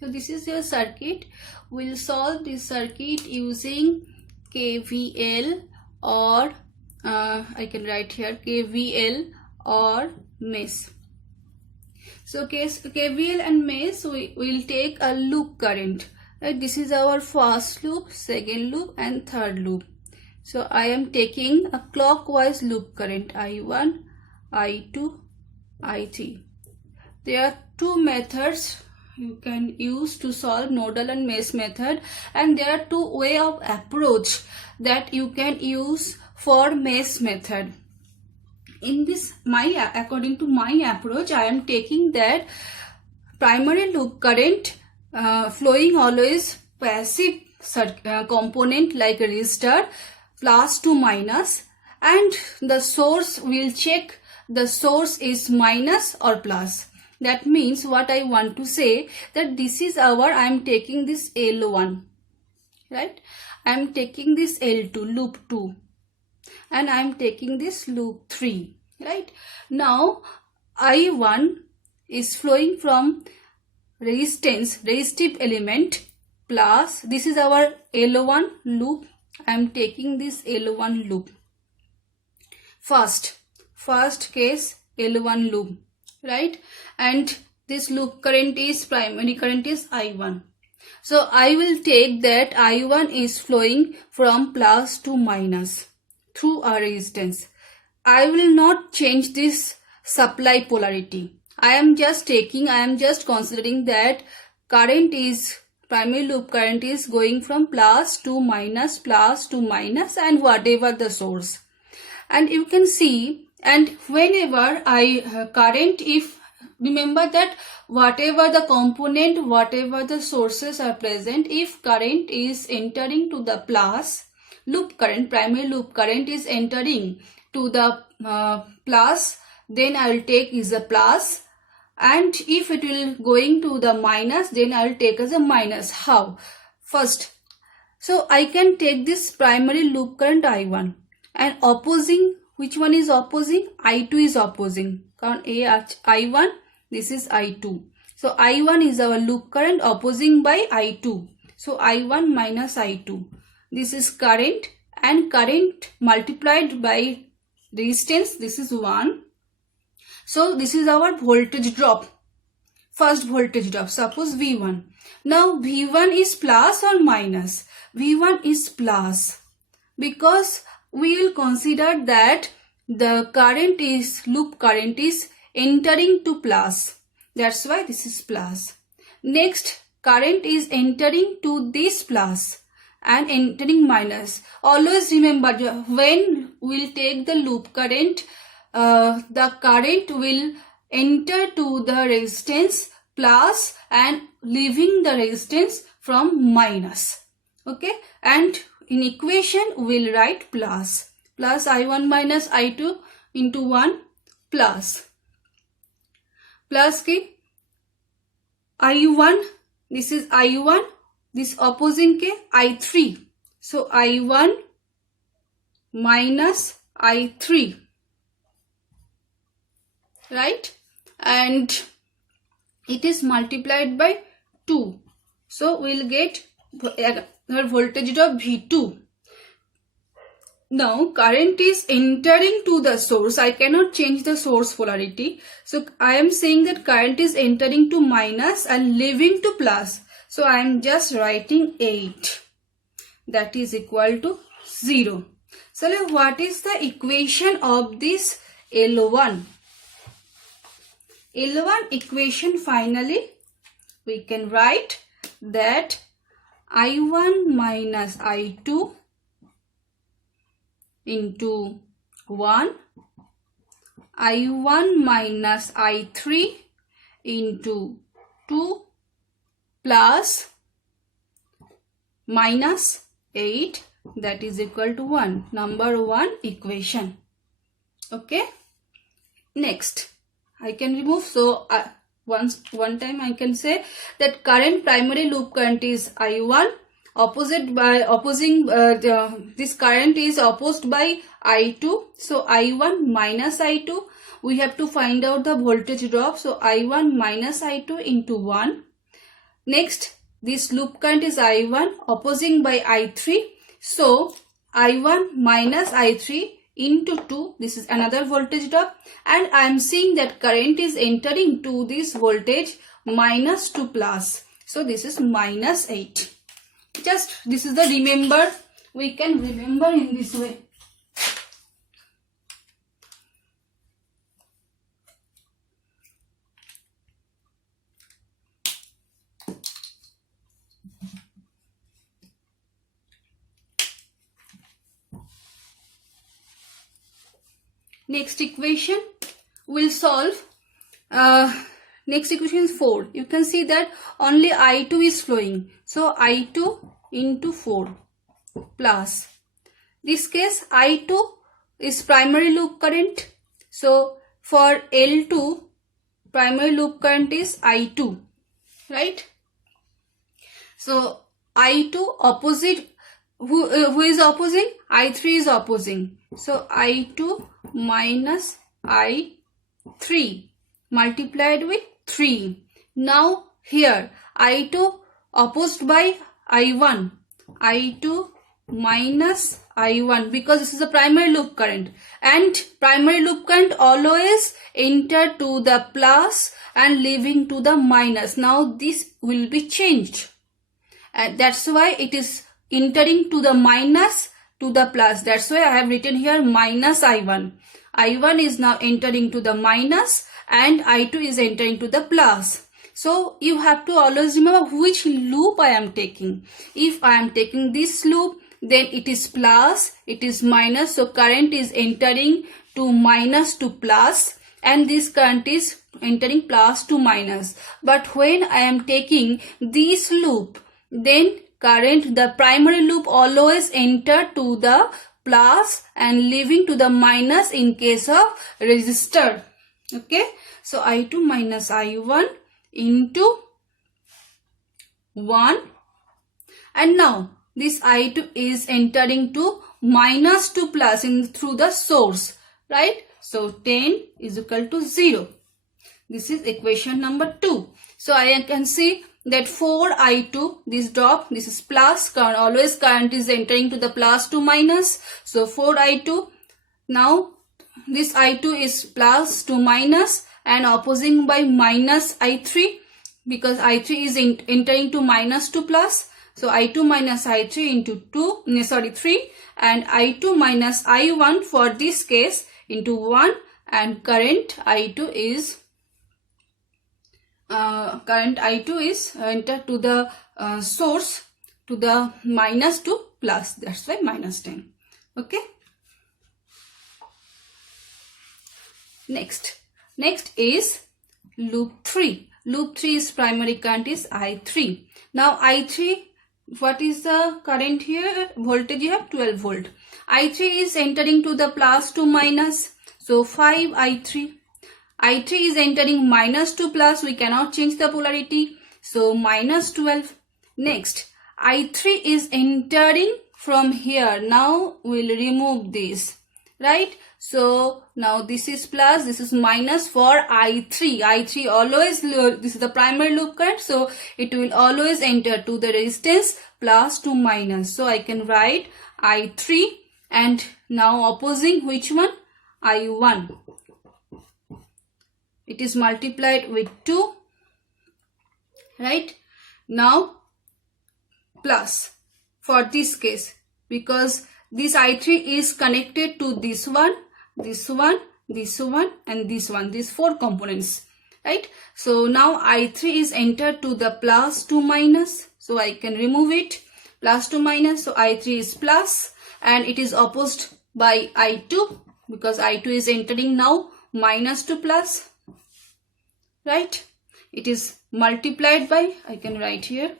So this is your circuit. We'll solve this circuit using KVL or I can write here KVL or mesh. So KVL and mesh, we will take a loop current. Right? This is our first loop, second loop and third loop. So I am taking a clockwise loop current I1, I2, I3. There are two methods you can use to solve nodal and mesh method, and there are two way of approach that you can use for mesh method. In this, according to my approach, I am taking that primary loop current flowing always passive component like a resistor plus to minus, and the source will check the source is minus or plus. That means what I want to say that this is our, I am taking this L1, right? I am taking this L2, loop 2, and I am taking this loop 3, right? Now I1 is flowing from resistive element plus, this is our L1 loop. I am taking this L1 loop. First case L1 loop, right? And this loop current is, primary current is I1. So I will take that I1 is flowing from plus to minus through a resistance. I will not change this supply polarity. I am just considering that current is, primary loop current is going from plus to minus, and whatever the source. And you can see, and whenever current, if remember that whatever the component, whatever the sources are present, if current is entering to the plus, loop current, primary loop current is entering to the plus, then I will take is a plus, and if it will going to the minus, then I will take as a minus. How? First, so I can take this primary loop current I1 and opposing, which one is opposing? I2 is opposing. I1, this is I2. So I1 is our loop current opposing by I2. So I1 minus I2. This is current, and current multiplied by resistance, this is 1. So this is our voltage drop. First voltage drop, suppose V1. Now V1 is plus or minus? V1 is plus, because we will consider that the current is, loop current is entering to plus. That's why this is plus. Next, current is entering to this plus and entering minus. Always remember, when we'll take the loop current, the current will enter to the resistance plus and leaving the resistance from minus. Okay, and in equation we'll write plus I1 minus I2 into 1 plus ke I1, this is I1, this opposing ke I3. So I1 minus I3, right? And it is multiplied by 2. So we'll get our voltage drop V2. Now current is entering to the source. I cannot change the source polarity. So I am saying that current is entering to minus and leaving to plus. So I am just writing 8. That is equal to 0. So what is the equation of this L1? L1 equation, finally we can write that I1 minus I2 into 1, I1 minus I3 into 2 plus minus 8, that is equal to 1. Number 1 equation. Okay. Next, I can remove. So one time I can say that current, primary loop current is I1, this current is opposed by I2. So I1 minus I2, we have to find out the voltage drop. So I1 minus I2 into 1 Next, this loop current is I1 opposing by I3. So I1 minus I3 into 2, this is another voltage drop, and I am seeing that current is entering to this voltage minus to plus. So this is minus 8. Just this is the remember, we can remember in this way. Next equation will solve. Next equation is 4. You can see that only I2 is flowing. So I2 into 4 plus. This case I2 is primary loop current. So for L2, primary loop current is I2. Right? So I2 opposite. Who is opposing? I3 is opposing. So I2 minus I3 multiplied with 3. Now here I2 opposed by I1. I2 minus I1, because this is a primary loop current, and primary loop current always enter to the plus and leaving to the minus. Now this will be changed, and that's why it is entering to the minus to the plus. That's why I have written here minus I1. I1 is now entering to the minus and I2 is entering to the plus. So you have to always remember which loop I am taking. If I am taking this loop, then it is plus, it is minus. So current is entering to minus to plus, and this current is entering plus to minus. But when I am taking this loop, then current, the primary loop always enter to the plus and leaving to the minus in case of resistor. Okay, so I2 minus I1 into 1, and now this I2 is entering to minus to plus in through the source, right? So 10 is equal to 0. This is equation number 2. So I can see that 4I2, this drop, this is plus, current, always current is entering to the plus to minus. So 4I2, now this I2 is plus to minus and opposing by minus I3, because I3 is entering to minus to plus. So I2 minus I3 into 3, and I2 minus I1 for this case into 1, and current I2 is enter to the source to the minus to plus. That's why minus 10. Okay. Next is loop 3. Loop 3 is primary current is I3. Now I3, what is the current here? Voltage you have 12 volt. I3 is entering to the plus to minus. So 5 I3. I3 is entering minus to plus. We cannot change the polarity. So minus 12. Next, I3 is entering from here. Now we'll remove this. Right? So now this is plus, this is minus for I3. I3 always, this is the primary loop current. So it will always enter to the resistance plus to minus. So I can write I3, and now opposing which one? I1. It is multiplied with 2. Right? Now plus for this case, because this I3 is connected to this one, this one, this one, and this one, these 4 components. Right? So now I3 is entered to the plus to minus. So I can remove it. Plus to minus. So I3 is plus, and it is opposed by I2, because I2 is entering now minus to plus. Right? It is multiplied by, I can write here,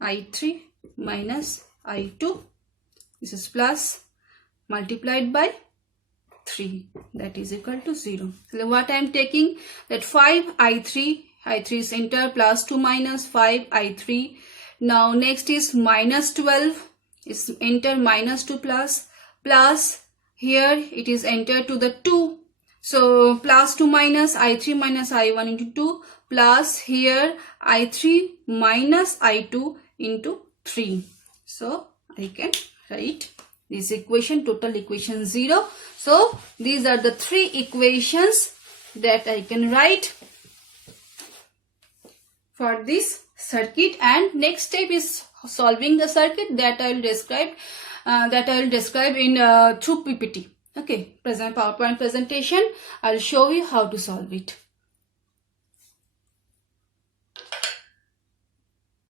I3 minus I2. This is plus, multiplied by 3. That is equal to 0. So what I am taking, that 5 I3. I3 is enter plus to minus 5 I3. Now next is minus 12. Is enter minus to plus. Plus here it is entered to the 2. So plus 2 minus I3 minus I1 into 2 plus here I3 minus I2 into 3. So I can write this equation, total equation 0. So these are the 3 equations that I can write for this circuit, and next step is solving the circuit that I will describe in through PPT. Okay, present PowerPoint presentation. I'll show you how to solve it.